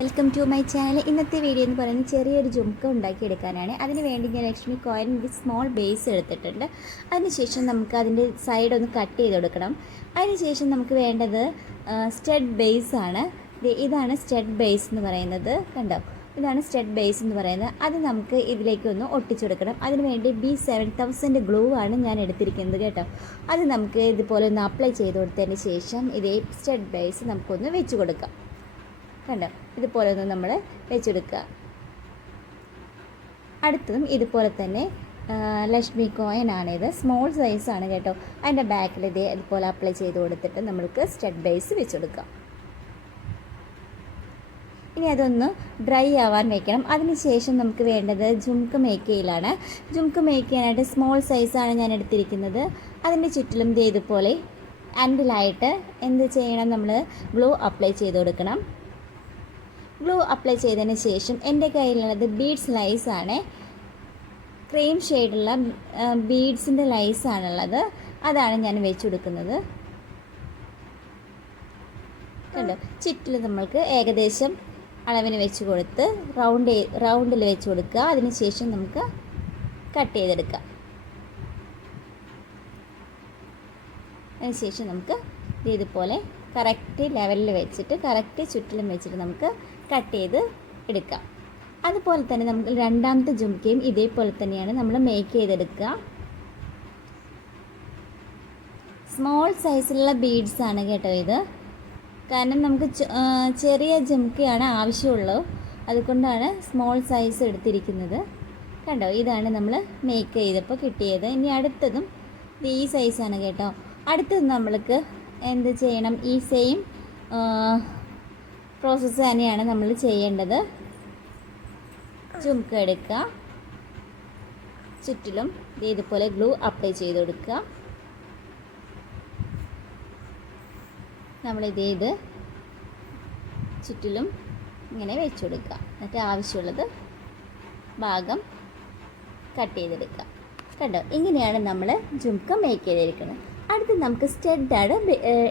Welcome to my channel. ഇന്നത്തെ video എന്ന് പറയുന്നത് ചെറിയൊരു ജുംക്ക ഉണ്ടാക്കിയെടുക്കാനാണ്. അതിന് വേണ്ടി ഞാൻ Lakshmi coin with small base എടുത്തിട്ടുണ്ട്. അതിനുശേഷം നമുക്ക് അതിൻ്റെ സൈഡ് ഒന്ന് കട്ട് ചെയ്ത് കൊടുക്കണം. അതിനുശേഷം നമുക്ക് വേണ്ടത് സ്റ്റഡ് ബേസ് ആണ്. ഇതാണ് സ്റ്റഡ് ബേസ് എന്ന് പറയുന്നത്. കണ്ടോ, ഇതാണ് സ്റ്റഡ് ബേസ് എന്ന് പറയുന്നത്. അത് നമുക്ക് ഇതിലേക്കൊന്ന് ഒട്ടിച്ചെടുക്കണം. അതിന് വേണ്ടി B7000 ഗ്ലൂ ആണ് ഞാൻ എടുത്തിരിക്കുന്നത് കേട്ടോ. അത് നമുക്ക് ഇതുപോലെ ഒന്ന് അപ്ലൈ ചെയ്ത് കൊടുത്തതിന് ശേഷം ഇതേ സ്റ്റഡ് ബേസ് നമുക്കൊന്ന് വെച്ച് കൊടുക്കാം. കണ്ടോ, ഇതുപോലെ ഒന്ന് നമ്മൾ വെച്ചെടുക്കുക. അടുത്തതും ഇതുപോലെ തന്നെ ലക്ഷ്മി കോയിൻ ആണിത്. സ്മോൾ സൈസാണ് കേട്ടോ. അതിൻ്റെ ബാക്കിൽ ഇതേ ഇതുപോലെ അപ്ലൈ ചെയ്ത് കൊടുത്തിട്ട് നമ്മൾക്ക് സ്റ്റഡ് ബേസ് വെച്ചെടുക്കാം. ഇനി അതൊന്ന് ഡ്രൈ ആവാൻ വയ്ക്കണം. അതിനുശേഷം നമുക്ക് വേണ്ടത് ജുംക്ക മേക്ക് ചെയ്യലാണ്. ജുംക്ക മേക്ക് ചെയ്യാനായിട്ട് സ്മോൾ സൈസാണ് ഞാൻ എടുത്തിരിക്കുന്നത്. അതിൻ്റെ ചുറ്റിലും ഇതുപോലെ എൻഡിലായിട്ട് എന്ത് ചെയ്യണം, നമ്മൾ ഗ്ലൂ അപ്ലൈ ചെയ്ത് കൊടുക്കണം. ഗ്ലൂ അപ്ലൈ ചെയ്തതിന് ശേഷം എൻ്റെ കയ്യിലുള്ളത് ബീഡ്സ് ലൈസാണ്. ക്രീം ഷെയ്ഡുള്ള ബീഡ്സിൻ്റെ ലൈസാണുള്ളത്. അതാണ് ഞാൻ വെച്ച് കൊടുക്കുന്നത്. കണ്ടോ, ചുറ്റിൽ നമ്മൾക്ക് ഏകദേശം അളവിന് വെച്ച് കൊടുത്ത് റൗണ്ടിൽ വെച്ച് കൊടുക്കുക. അതിന് ശേഷം നമുക്ക് കട്ട് ചെയ്തെടുക്കാം. അതിനുശേഷം നമുക്ക് ഇതുപോലെ കറക്റ്റ് ലെവലിൽ വെച്ചിട്ട് കറക്റ്റ് ചുറ്റിലും വെച്ചിട്ട് നമുക്ക് കട്ട് ചെയ്ത് എടുക്കാം. അതുപോലെ തന്നെ നമുക്ക് രണ്ടാമത്തെ ജുംക്കയും ഇതേപോലെ തന്നെയാണ് നമ്മൾ മേക്ക് ചെയ്തെടുക്കുക. സ്മോൾ സൈസിലുള്ള ബീഡ്സ് ആണ് കേട്ടോ ഇത്. കാരണം നമുക്ക് ചെറിയ ജുംക്കയാണ് ആവശ്യമുള്ളൂ, അതുകൊണ്ടാണ് സ്മോൾ സൈസ് എടുത്തിരിക്കുന്നത്. കണ്ടോ, ഇതാണ് നമ്മൾ മേക്ക് ചെയ്തപ്പോൾ കിട്ടിയത്. ഇനി അടുത്തതും ഈ സൈസാണ് കേട്ടോ. അടുത്തത് നമ്മൾക്ക് എന്ത് ചെയ്യണം, ഈ സെയിം പ്രോസസ്സ് തന്നെയാണ് നമ്മൾ ചെയ്യേണ്ടത്. ജുംക്ക എടുക്കുക, ചുറ്റിലും ഇതുപോലെ ഗ്ലൂ അപ്ലൈ ചെയ്ത് കൊടുക്കുക. നമ്മളിത് ചുറ്റിലും ഇങ്ങനെ വെച്ച് കൊടുക്കുക. എന്നിട്ട് ആവശ്യമുള്ളത് ഭാഗം കട്ട് ചെയ്തെടുക്കുക. കണ്ടോ, ഇങ്ങനെയാണ് നമ്മൾ ജുംക്ക മേക്ക് ചെയ്തിരിക്കുന്നത്. അടുത്ത് നമുക്ക് സ്റ്റഡാണ്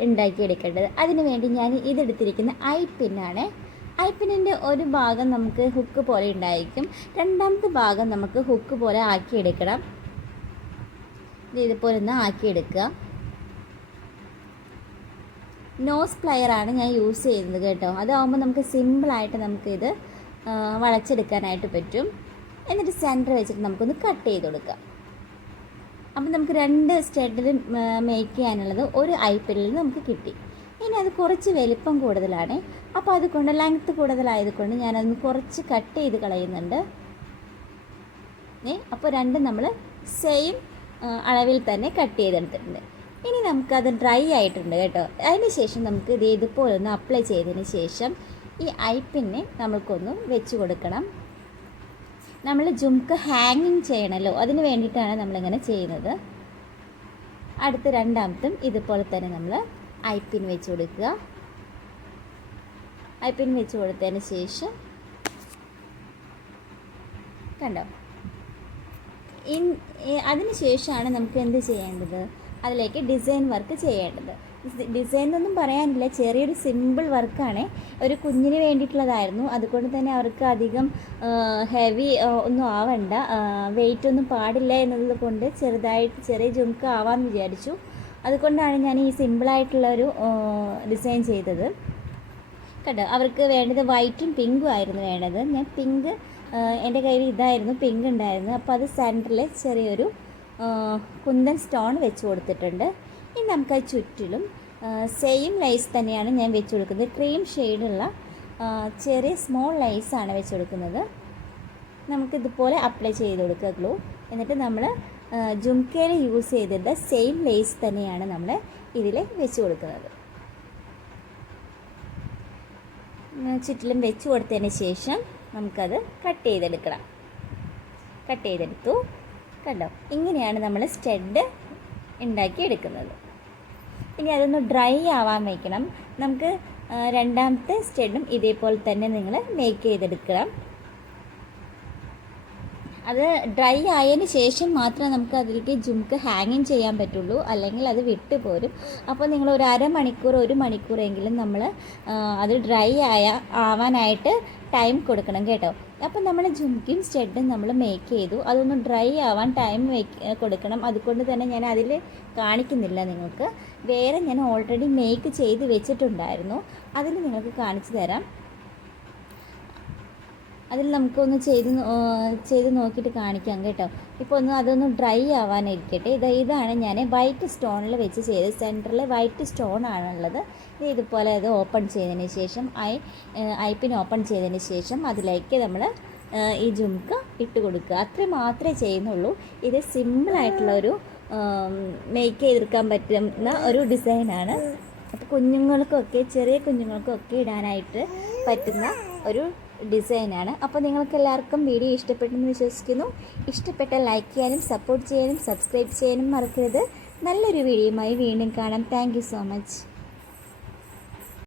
ഉണ്ടാക്കിയെടുക്കേണ്ടത്. അതിന് വേണ്ടി ഞാൻ ഇതെടുത്തിരിക്കുന്ന ഐപ്പിന്നാണ്. ഐപ്പിന്നിൻ്റെ ഒരു ഭാഗം നമുക്ക് ഹുക്ക് പോലെ ഉണ്ടായിരിക്കും, രണ്ടാമത്തെ ഭാഗം നമുക്ക് ഹുക്ക് പോലെ ആക്കിയെടുക്കണം. ഇതുപോലെ ഒന്ന് ആക്കിയെടുക്കുക. നോസ് പ്ലയറാണ് ഞാൻ യൂസ് ചെയ്യുന്നത് കേട്ടോ. അതാവുമ്പോൾ നമുക്ക് സിമ്പിളായിട്ട് നമുക്കിത് വളച്ചെടുക്കാനായിട്ട് പറ്റും. എന്നിട്ട് സെൻറ്റർ വെച്ചിട്ട് നമുക്കൊന്ന് കട്ട് ചെയ്ത് കൊടുക്കാം. അപ്പം നമുക്ക് രണ്ട് സ്റ്റഡിൽ മേക്ക് ചെയ്യാനുള്ളത് ഒരു ഐപ്പിനിൽ നമുക്ക് കിട്ടി. ഇനി അത് കുറച്ച് വലിപ്പം കൂടുതലാണ്, അപ്പോൾ അതുകൊണ്ട് ലെങ്ത്ത് കൂടുതലായതുകൊണ്ട് ഞാനതൊന്ന് കുറച്ച് കട്ട് ചെയ്ത് കളയുന്നുണ്ട്. അപ്പോൾ രണ്ടും നമ്മൾ സെയിം അളവിൽ തന്നെ കട്ട് ചെയ്തെടുത്തിട്ടുണ്ട്. ഇനി നമുക്കത് ഡ്രൈ ആയിട്ടുണ്ട് കേട്ടോ. അതിന് ശേഷം നമുക്ക് ഇതുപോലെ ഒന്ന് അപ്ലൈ ചെയ്തതിന് ശേഷം ഈ ഐപ്പിനെ നമ്മൾക്കൊന്ന് വെച്ച് കൊടുക്കണം. നമ്മൾ ജുംക്ക ഹാങ്ങിങ് ചെയ്യണമല്ലോ, അതിന് വേണ്ടിയിട്ടാണ് നമ്മളിങ്ങനെ ചെയ്യുന്നത്. അടുത്ത രണ്ടാമത്തും ഇതുപോലെ തന്നെ നമ്മൾ ഐപ്പിൻ വെച്ച് കൊടുക്കുക. ഐപ്പിൻ വെച്ച് കൊടുത്തതിന് ശേഷം കണ്ടോ, അതിന് ശേഷമാണ് നമുക്ക് എന്ത് ചെയ്യേണ്ടത്, അതിലേക്ക് ഡിസൈൻ വർക്ക് ചെയ്യേണ്ടത്. ഡിസൈൻ ഒന്നും പറയാനില്ല, ചെറിയൊരു സിമ്പിൾ വർക്കാണ്. ഒരു കുഞ്ഞിന് വേണ്ടിയിട്ടുള്ളതായിരുന്നു, അതുകൊണ്ട് തന്നെ അവർക്ക് അധികം ഹെവി ഒന്നും ആവണ്ട, വെയിറ്റ് ഒന്നും പാടില്ല എന്നുള്ളത് കൊണ്ട് ചെറിയ ജുംക്ക ആവാമെന്ന് വിചാരിച്ചു. അതുകൊണ്ടാണ് ഞാൻ ഈ സിമ്പിളായിട്ടുള്ളൊരു ഡിസൈൻ ചെയ്തത്. കേട്ടോ, അവർക്ക് വേണ്ടത് വൈറ്റും പിങ്കും ആയിരുന്നു വേണ്ടത്. ഞാൻ പിങ്ക്, എൻ്റെ കയ്യിൽ ഇതായിരുന്നു പിങ്ക് ഉണ്ടായിരുന്നു. അപ്പോൾ അത് സെൻറ്ററിൽ ചെറിയൊരു കുന്തൻ സ്റ്റോൺ വെച്ച് കൊടുത്തിട്ടുണ്ട്. ഇനി നമുക്ക് ചുറ്റിലും സെയിം ലൈസ് തന്നെയാണ് ഞാൻ വെച്ച് കൊടുക്കുന്നത്. ക്രീം ഷെയ്ഡുള്ള ചെറിയ സ്മോൾ ലൈസാണ് വെച്ച് കൊടുക്കുന്നത്. നമുക്കിതുപോലെ അപ്ലൈ ചെയ്ത് കൊടുക്കുക ഗ്ലൂ. എന്നിട്ട് നമ്മൾ ജുംക്കയിൽ യൂസ് ചെയ്തിട്ട് സെയിം ലേസ് തന്നെയാണ് നമ്മൾ ഇതിൽ വെച്ച് കൊടുക്കുന്നത്. ചുറ്റിലും വെച്ച് കൊടുത്തതിന് ശേഷം നമുക്കത് കട്ട് ചെയ്തെടുക്കണം. കട്ട് ചെയ്തെടുത്തു. കണ്ടോ, ഇങ്ങനെയാണ് നമ്മൾ സ്റ്റഡ് ഉണ്ടാക്കിയെടുക്കുന്നത്. ഇനി അതൊന്ന് ഡ്രൈ ആവാൻ വയ്ക്കണം. നമുക്ക് രണ്ടാമത്തെ സ്റ്റഡും ഇതേപോലെ തന്നെ നിങ്ങൾ മേക്ക് ചെയ്തെടുക്കണം. അത് ഡ്രൈ ആയതിന് ശേഷം മാത്രമേ നമുക്ക് അതിലേക്ക് ജുംക്ക് ഹാങ്ങിങ് ചെയ്യാൻ പറ്റുള്ളൂ, അല്ലെങ്കിൽ അത് വിട്ട് പോരും. അപ്പോൾ നിങ്ങൾ ഒരു അരമണിക്കൂർ 1 മണിക്കൂറെങ്കിലും നമ്മൾ അത് ഡ്രൈ ആവാനായിട്ട് ടൈം കൊടുക്കണം കേട്ടോ. അപ്പോൾ നമ്മൾ ജുംക്കിയും സ്റ്റഡും നമ്മൾ മേക്ക് ചെയ്തു, അതൊന്ന് ഡ്രൈ ആവാൻ ടൈം കൊടുക്കണം. അതുകൊണ്ട് തന്നെ ഞാൻ അതിൽ കാണിക്കുന്നില്ല നിങ്ങൾക്ക്. വേറെ ഞാൻ ഓൾറെഡി മേക്ക് ചെയ്ത് വെച്ചിട്ടുണ്ടായിരുന്നു, അതിൽ നിങ്ങൾക്ക് കാണിച്ചു തരാം. അതിൽ നമുക്കൊന്ന് ചെയ്ത് നോക്കിയിട്ട് കാണിക്കാം കേട്ടോ. ഇപ്പോൾ അതൊന്ന് ഡ്രൈ ആവാനിരിക്കട്ടെ. ഇതാണ് ഞാൻ വൈറ്റ് സ്റ്റോണിൽ വെച്ച് ചെയ്ത്, സെൻറ്ററിൽ വൈറ്റ് സ്റ്റോൺ ആണുള്ളത്. ഇതുപോലെ അത് ഓപ്പൺ ചെയ്തതിന് ശേഷം ഐപ്പിൻ ഓപ്പൺ ചെയ്തതിന് ശേഷം അതിലേക്ക് നമ്മൾ ഈ ജുംക്ക് ഇട്ട് കൊടുക്കുക. അത്ര മാത്രമേ ചെയ്യുന്നുള്ളൂ. ഇത് സിമ്പിളായിട്ടുള്ളൊരു മേക്ക് ചെയ്തെടുക്കാൻ പറ്റുന്ന ഒരു ഡിസൈനാണ്. അപ്പോൾ കുഞ്ഞുങ്ങൾക്കൊക്കെ, ചെറിയ കുഞ്ഞുങ്ങൾക്കൊക്കെ ഇടാനായിട്ട് പറ്റുന്ന ഒരു ഡിസൈനാണ്. അപ്പോൾ നിങ്ങൾക്ക് എല്ലാവർക്കും വീഡിയോ ഇഷ്ടപ്പെട്ടെന്ന് വിശ്വസിക്കുന്നു. ഇഷ്ടപ്പെട്ട ലൈക്ക് ചെയ്യാനും സപ്പോർട്ട് ചെയ്യാനും സബ്സ്ക്രൈബ് ചെയ്യാനും മറക്കരുത്. നല്ലൊരു വീഡിയോയുമായി വീണ്ടും കാണാം. Thank you so much.